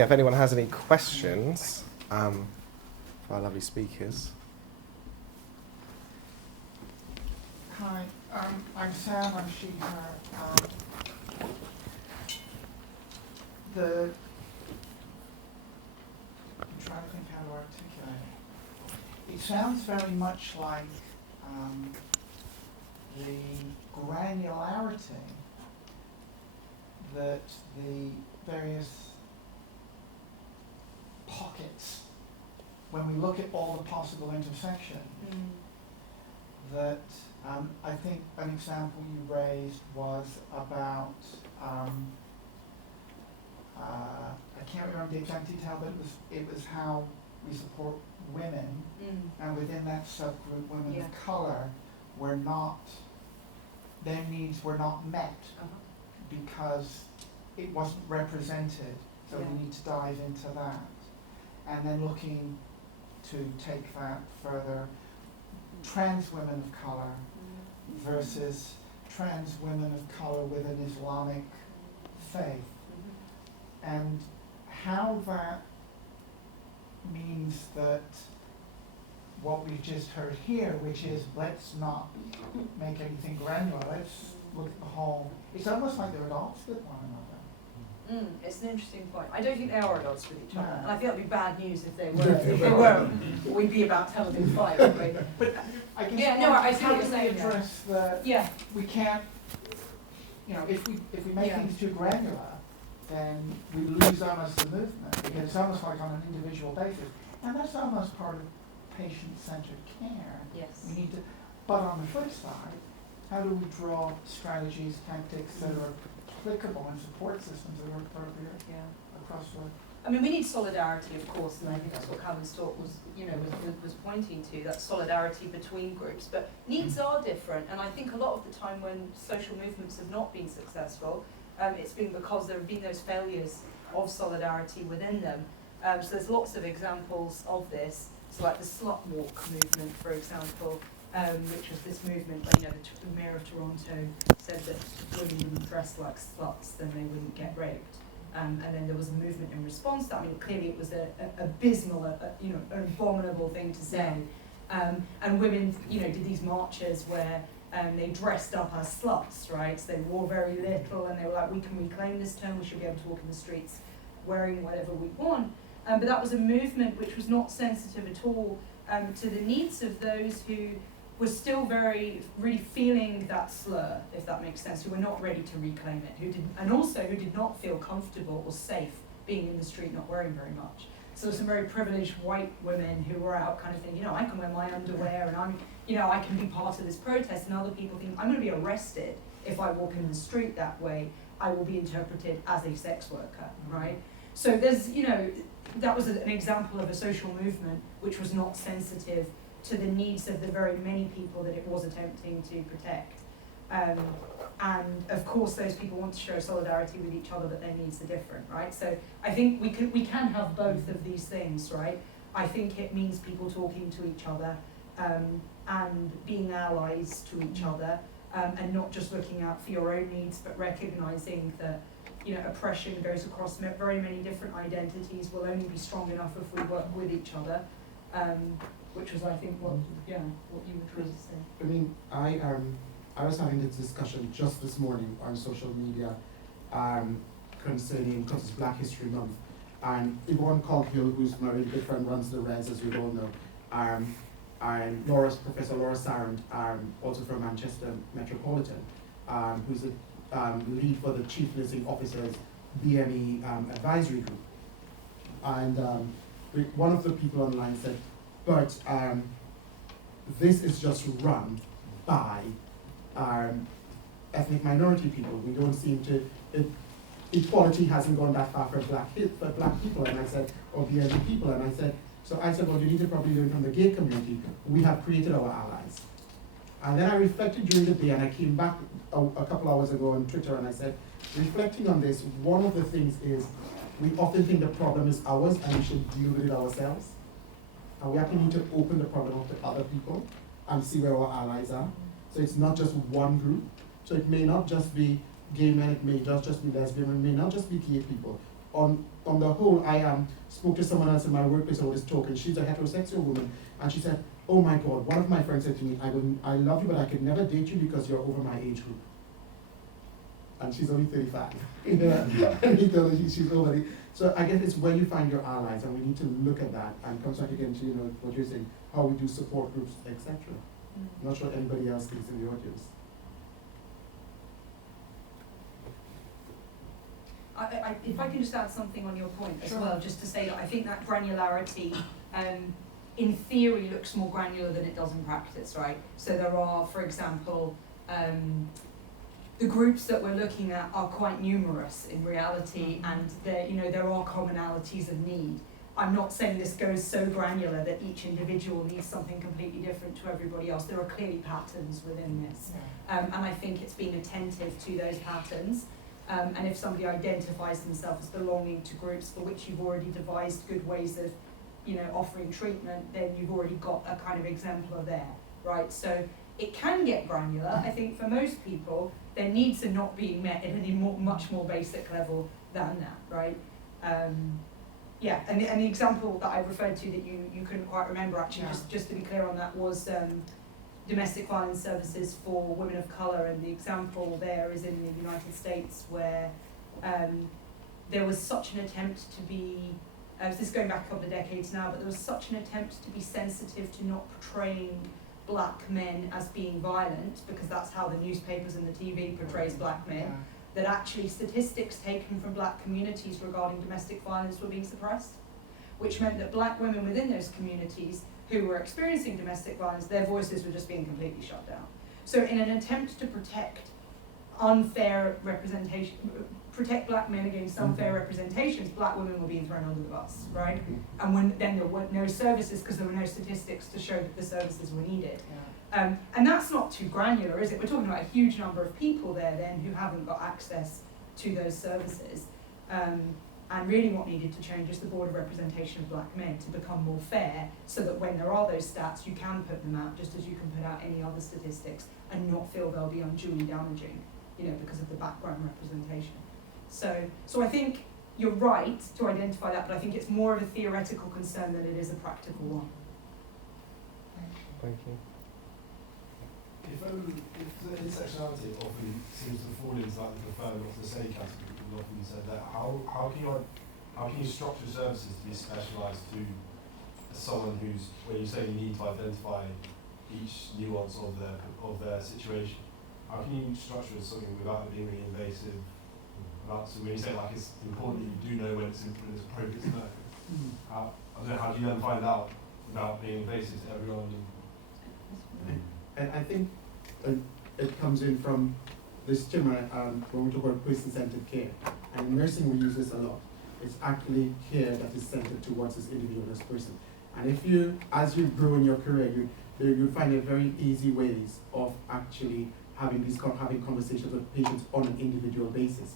Yeah, if anyone has any questions for our lovely speakers. Hi, I'm Sam, I'm Sheeha. I'm trying to think how to articulate it. It sounds very much like the granularity that the various pockets, when we look at all the possible intersections, that I think an example you raised was about, I can't remember the exact detail, but it was how we support women, and within that subgroup, women of color were not, their needs were not met because it wasn't represented, so we need to dive into that. And then looking to take that further, trans women of color versus trans women of color with an Islamic faith, and how that means that what we've just heard here, which is let's not make anything granular, let's look at the whole. It's almost like they're at odds with one another. It's an interesting point. I don't think they are at odds with each other, No. and I think it would be bad news if they were. If they were, we'd be about to have a big fight, wouldn't we? But I guess I see how what do you're we saying. address the, we can't, if we make things too granular, then we lose almost the movement, because it's almost like on an individual basis. And that's almost part of patient-centered care. Yes. We need to, but on the flip side, how do we draw strategies, tactics that are applicable and support systems that are appropriate across the. I mean, we need solidarity, of course, and I think that's what Calvin's talk was pointing to, that solidarity between groups. But needs are different, and I think a lot of the time when social movements have not been successful, it's been because there have been those failures of solidarity within them. So there's lots of examples of this. So like the slut walk movement, for example, which was this movement where the mayor of Toronto said that if women didn't dress like sluts, then they wouldn't get raped. And then there was a movement in response to that. I mean, clearly it was an abysmal, an abominable thing to say. And women, did these marches where they dressed up as sluts, right? So they wore very little, and they were like, we can reclaim this term, we should be able to walk in the streets wearing whatever we want. But that was a movement which was not sensitive at all to the needs of those who were still really feeling that slur, if that makes sense, who were not ready to reclaim it, who did not feel comfortable or safe being in the street, not wearing very much. So some very privileged white women who were out kind of thinking, I can wear my underwear and I can be part of this protest, and other people think, I'm going to be arrested if I walk in the street that way, I will be interpreted as a sex worker, right? So there's, that was an example of a social movement which was not sensitive to the needs of the very many people that it was attempting to protect. And of course those people want to show solidarity with each other, but their needs are different, right? So I think we can have both of these things, right? I think it means people talking to each other and being allies to each other, and not just looking out for your own needs, but recognizing that oppression goes across very many different identities, will only be strong enough if we work with each other. Which was, I think, what you were trying to say. I mean, I was having this discussion just this morning on social media concerning, because it's Black History Month, and Yvonne Coghill, who's my really good friend, runs the Res, as we all know, and Professor Laura Sarand, also from Manchester Metropolitan, who's the lead for the Chief Nursing Officers BME advisory group. And one of the people online said, but this is just run by ethnic minority people. We don't seem to, equality hasn't gone that far for black people, and I said, or BLM people, and I said, well, you need to probably learn from the gay community. We have created our allies. And then I reflected during the day, and I came back a couple hours ago on Twitter, and I said, reflecting on this, one of the things is, we often think the problem is ours, and we should deal with it ourselves. And we actually need to open the problem up to other people and see where our allies are. So it's not just one group. So it may not just be gay men, it may just be lesbian, it may not just be gay people. on the whole, I spoke to someone else in my workplace about this talk, and she's a heterosexual woman, and she said, "Oh my God!" One of my friends said to me, I love you, but I could never date you because you're over my age group." And she's only 35. And he told her she's over it. So I guess it's where you find your allies, and we need to look at that and come back again to what you're saying, how we do support groups, etc. I'm not sure anybody else thinks in the audience. If I can just add something on your point as Sure. well, just to say that I think that granularity, in theory, looks more granular than it does in practice, right? So there are, for example, the groups that we're looking at are quite numerous in reality, and there are commonalities of need. I'm not saying this goes so granular that each individual needs something completely different to everybody else. There are clearly patterns within this, and I think it's being attentive to those patterns. And if somebody identifies themselves as belonging to groups for which you've already devised good ways of, offering treatment, then you've already got a kind of exemplar there, right? So it can get granular. I think for most people, their needs are not being met at any much more basic level than that, right? And the example that I referred to that you couldn't quite remember, actually, just to be clear on that, was domestic violence services for women of colour, and the example there is in the United States, where there was such an attempt to be, this is going back a couple of decades now, but there was such an attempt to be sensitive to not portraying black men as being violent, because that's how the newspapers and the TV portrays black men, that actually statistics taken from black communities regarding domestic violence were being suppressed, which meant that black women within those communities who were experiencing domestic violence, their voices were just being completely shut down. So in an attempt to protect unfair representation, protect black men against unfair representations, black women were being thrown under the bus, right? And then there were no services because there were no statistics to show that the services were needed. And that's not too granular, is it? We're talking about a huge number of people there then who haven't got access to those services. And really what needed to change is the board of representation of black men to become more fair, so that when there are those stats, you can put them out just as you can put out any other statistics and not feel they'll be unduly damaging, because of the background representation. So I think you're right to identify that, but I think it's more of a theoretical concern than it is a practical one. Thank you. If the intersectionality often seems to fall into like the prefer not to say category, people often said that, how can you structure services to be specialised to someone who's, when you say you need to identify each nuance of their situation, how can you structure something without it being really invasive? So when you say like it's important that you do know when it's appropriate to know, how do you then find out without being invasive to everyone? And I think it comes in from this term when we talk about person-centered care. And in nursing we use this a lot. It's actually care that is centered towards this individual, this person. And if you, as you grow in your career, you find it very easy ways of actually having conversations with patients on an individual basis.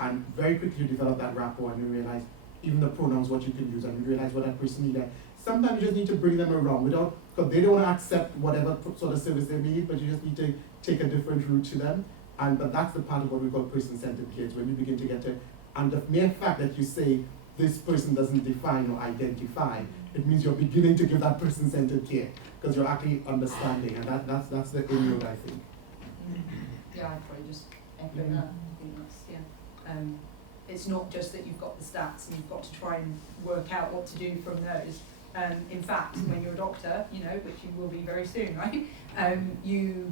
And very quickly you develop that rapport, and you realize even the pronouns, what you can use, and you realize what that person needs. Sometimes you just need to bring them around because they don't want to accept whatever sort of service they need, but you just need to take a different route to them. But that's the part of what we call person-centered care, when you begin to get to, and the mere fact that you say this person doesn't define or identify, it means you're beginning to give that person-centered care, because you're actually understanding, and that's the inroad, I think. Yeah, I'd probably just echo that. I think that's, it's not just that you've got the stats and you've got to try and work out what to do from those. In fact, when you're a doctor, which you will be very soon, right? You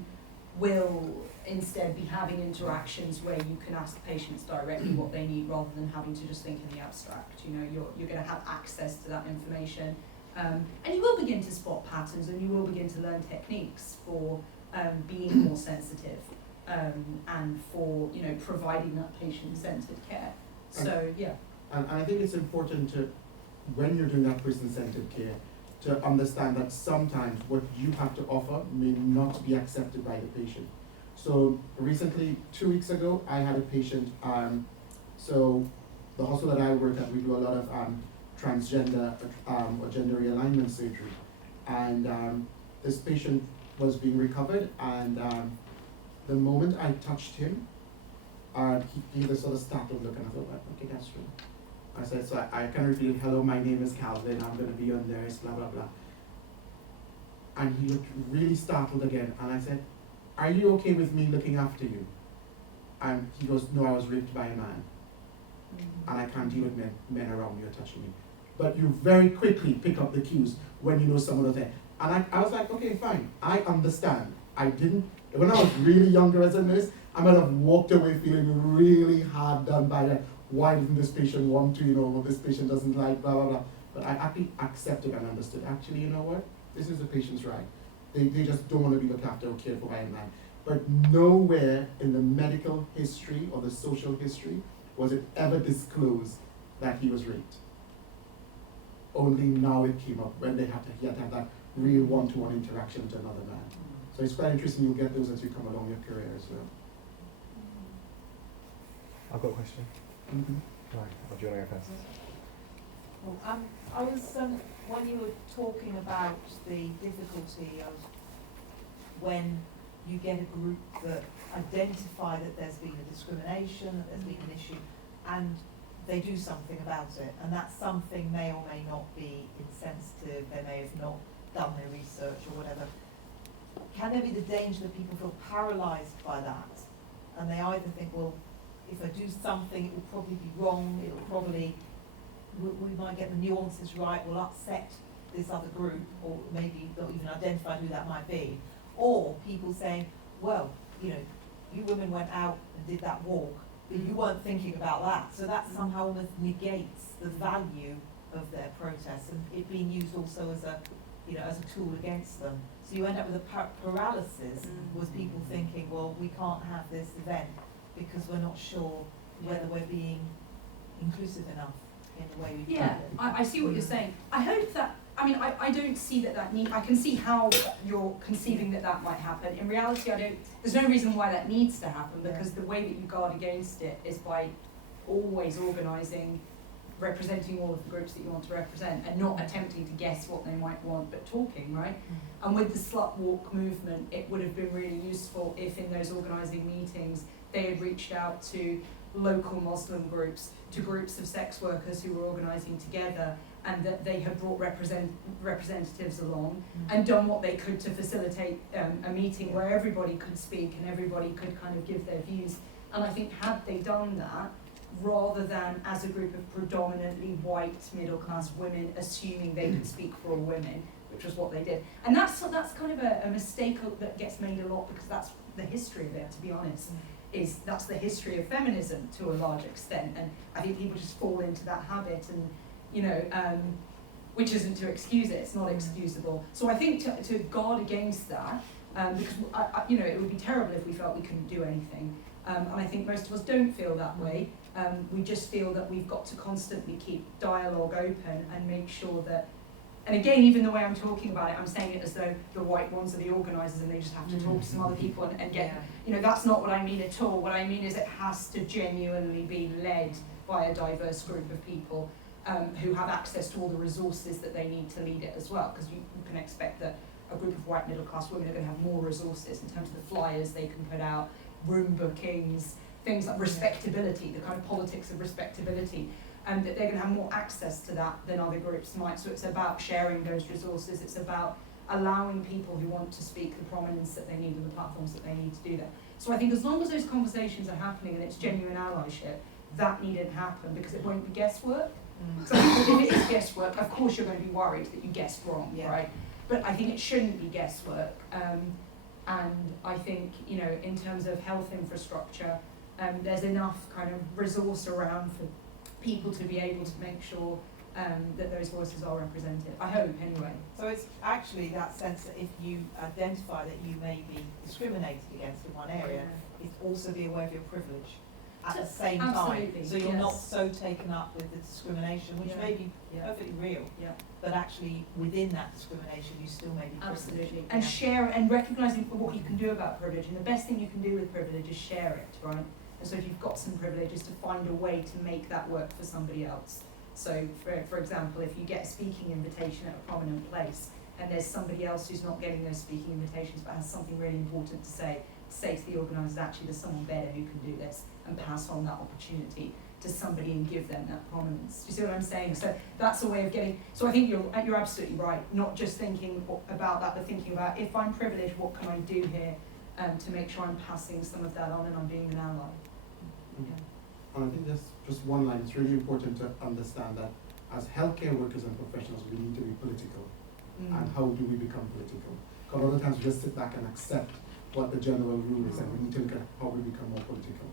will instead be having interactions where you can ask patients directly what they need, rather than having to just think in the abstract. You're going to have access to that information, and you will begin to spot patterns, and you will begin to learn techniques for being more sensitive, and for providing that patient-centered care. So yeah. And I think it's important to, when you're doing that person-centered care, to understand that sometimes what you have to offer may not be accepted by the patient. So recently, 2 weeks ago, I had a patient, so the hospital that I work at, we do a lot of transgender or gender realignment surgery. And this patient was being recovered, and the moment I touched him, he gave a sort of startled look, and I thought, okay, that's true. I said, so I kind of repeated, hello, my name is Calvin, I'm going to be your nurse, blah, blah, blah. And he looked really startled again, and I said, are you okay with me looking after you? And he goes, no, I was raped by a man, and I can't deal with men around me or touching me. But you very quickly pick up the cues when you know someone is there. And I was like, okay, fine, I understand. When I was really younger as a nurse, I might have walked away feeling really hard done by that. Why didn't this patient want to, this patient doesn't like, blah, blah, blah. But I actually accepted and understood, actually, you know what? This is the patient's right. They just don't want to be looked after or cared for by a man. But nowhere in the medical history or the social history was it ever disclosed that he was raped. Only now it came up when he had to have that real one-to-one interaction with another man. So it's quite interesting, you'll get those as you come along your career as well. I've got a question. Mm-hmm. Right, or do you want to go first? Well, I was, when you were talking about the difficulty of when you get a group that identify that there's been a discrimination, that there's been an issue, and they do something about it, and that something may or may not be insensitive, they may have not done their research or whatever. Can there be the danger that people feel paralysed by that, and they either think, well, if I do something, it will probably be wrong, it will probably, we might get the nuances right, we'll upset this other group, or maybe not even identify who that might be, or people saying, well, you women went out and did that walk, but you weren't thinking about that, so that somehow almost negates the value of their protest, and it being used also as a tool against them. So you end up with a paralysis with people thinking, well, we can't have this event because we're not sure whether we're being inclusive enough in the way we Yeah, I see what you're saying. I hope that, I don't see that need, I can see how you're conceiving that might happen. In reality, there's no reason why that needs to happen, because the way that you guard against it is by always organising, representing all of the groups that you want to represent, and not attempting to guess what they might want, but talking, right? And with the slut walk movement, it would have been really useful if in those organising meetings they had reached out to local Muslim groups, to groups of sex workers who were organising together, and that they had brought representatives along and done what they could to facilitate a meeting where everybody could speak and everybody could kind of give their views. And I think had they done that, rather than as a group of predominantly white middle-class women assuming they could speak for all women, which was what they did. And that's kind of a mistake that gets made a lot, because that's the history of it, to be honest. That's the history of feminism to a large extent, and I think people just fall into that habit, and which isn't to excuse it, it's not excusable. So I think to guard against that, because it would be terrible if we felt we couldn't do anything, and I think most of us don't feel that way. We just feel that we've got to constantly keep dialogue open and make sure that, and again, even the way I'm talking about it, I'm saying it as though the white ones are the organisers and they just have to talk to some other people and get, that's not what I mean at all. What I mean is it has to genuinely be led by a diverse group of people who have access to all the resources that they need to lead it as well, because you can expect that a group of white middle class women are going to have more resources in terms of the flyers they can put out, room bookings, things like respectability, the kind of politics of respectability, and that they're going to have more access to that than other groups might. So it's about sharing those resources, it's about allowing people who want to speak the prominence that they need and the platforms that they need to do that. So I think as long as those conversations are happening and it's genuine allyship, that needn't happen, because it won't be guesswork. So if it is guesswork, of course you're going to be worried that you guessed wrong, right? But I think it shouldn't be guesswork. And I think, in terms of health infrastructure, there's enough kind of resource around for people to be able to make sure that those voices are represented. I hope, anyway. So it's actually that sense that if you identify that you may be discriminated against in one area, it's also be aware of your privilege at the same time. So you're not so taken up with the discrimination, which may be perfectly real, but actually within that discrimination you still may be privileged. Absolutely. And share and recognising what you can do about privilege. And the best thing you can do with privilege is share it, right? And so if you've got some privilege, is to find a way to make that work for somebody else. So for example, if you get a speaking invitation at a prominent place and there's somebody else who's not getting those speaking invitations but has something really important to say to the organisers, actually there's someone better who can do this, and pass on that opportunity to somebody and give them that prominence. Do you see what I'm saying? So that's a way of getting, so I think you're absolutely right, not just thinking about that, but thinking about, if I'm privileged, what can I do here to make sure I'm passing some of that on and I'm being an ally. Yeah. And I think that's just one line. It's really important to understand that as healthcare workers and professionals, we need to be political. And how do we become political? Because a lot of times we just sit back and accept what the general rule is, and we need to look at how we become more political.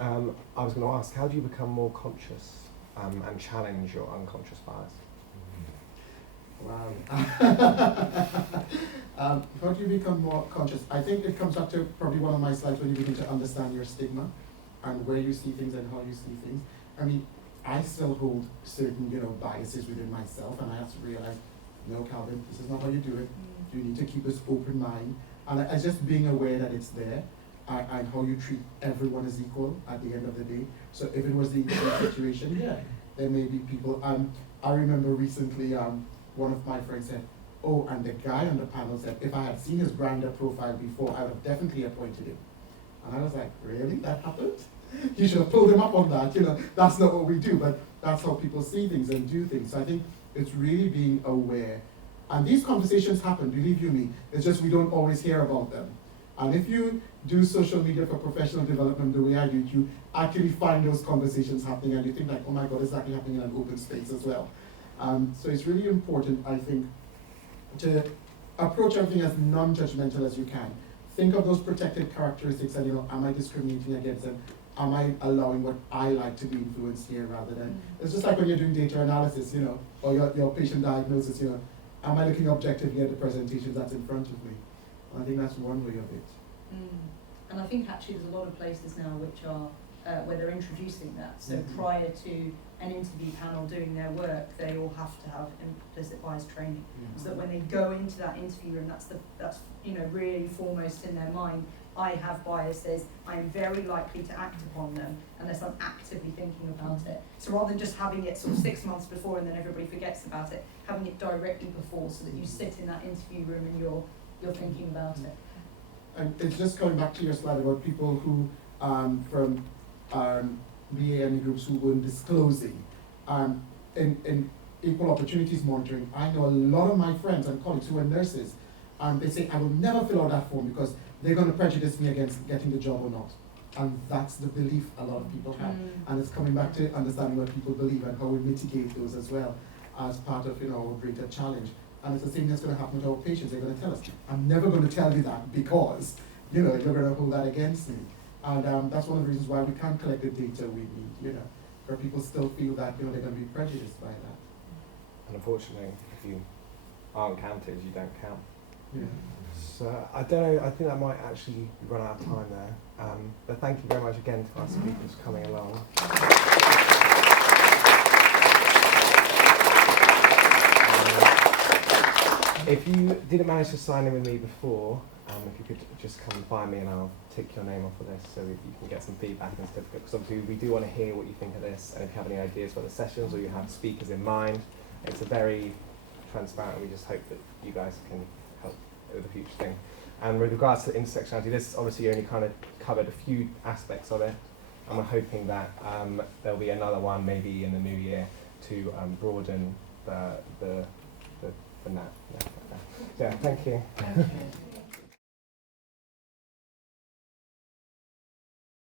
I was going to ask, how do you become more conscious and challenge your unconscious bias? Wow. How do you become more conscious? I think it comes up to probably one of my slides when you begin to understand your stigma and where you see things and how you see things. I mean, I still hold certain, biases within myself, and I have to realize, no, Calvin, this is not how you do it. You need to keep this open mind, and I just being aware that it's there, and how you treat everyone as equal at the end of the day. So if it was the situation, yeah, there may be people. I remember recently, one of my friends said, oh, and the guy on the panel said, if I had seen his Grindr profile before, I would have definitely appointed him. And I was like, really? That happened? You should have pulled him up on that. That's not what we do, but that's how people see things and do things. So I think it's really being aware. And these conversations happen, believe you me. It's just we don't always hear about them. And if you do social media for professional development the way I do, you actually find those conversations happening, and you think like, oh my God, it's actually happening in an open space as well. So it's really important, I think, to approach everything as non-judgmental as you can. Think of those protected characteristics and, am I discriminating against them? Am I allowing what I like to be influenced here rather than, it's just like when you're doing data analysis, or your patient diagnosis, am I looking objectively at the presentations that's in front of me? I think that's one way of it. And I think actually there's a lot of places now which are, where they're introducing that. So prior to an interview panel doing their work, they all have to have implicit bias training. So that when they go into that interview room, that's really foremost in their mind. I have biases, I am very likely to act upon them unless I'm actively thinking about it. So rather than just having it sort of 6 months before and then everybody forgets about it, having it directly before so that you sit in that interview room and you're thinking about it. And it's just coming back to your slide about people who, from BAME groups who weren't disclosing. In equal opportunities monitoring, I know a lot of my friends and colleagues who are nurses, they say, I will never fill out that form because they're going to prejudice me against getting the job or not. And that's the belief a lot of people have. And it's coming back to understanding what people believe and how we mitigate those as well as part of our greater challenge. And it's the same that's going to happen with our patients. They're going to tell us, I'm never going to tell you that because, you're going to hold that against me. And that's one of the reasons why we can't collect the data we need, where people still feel that, they're going to be prejudiced by that. And unfortunately, if you aren't counted, you don't count. Yeah. So I don't know, I think that might actually run out of time there. But thank you very much again to our speakers for coming along. If you didn't manage to sign in with me before, if you could just come and find me and I'll take your name off of this so that you can get some feedback and certificate. Because obviously we do want to hear what you think of this, and if you have any ideas for the sessions or you have speakers in mind, it's a very transparent. We just hope that you guys can help with the future thing. And with regards to intersectionality, this obviously only kind of covered a few aspects of it, and we're hoping that there'll be another one maybe in the new year to broaden the net. Yeah, thank you. Thank you.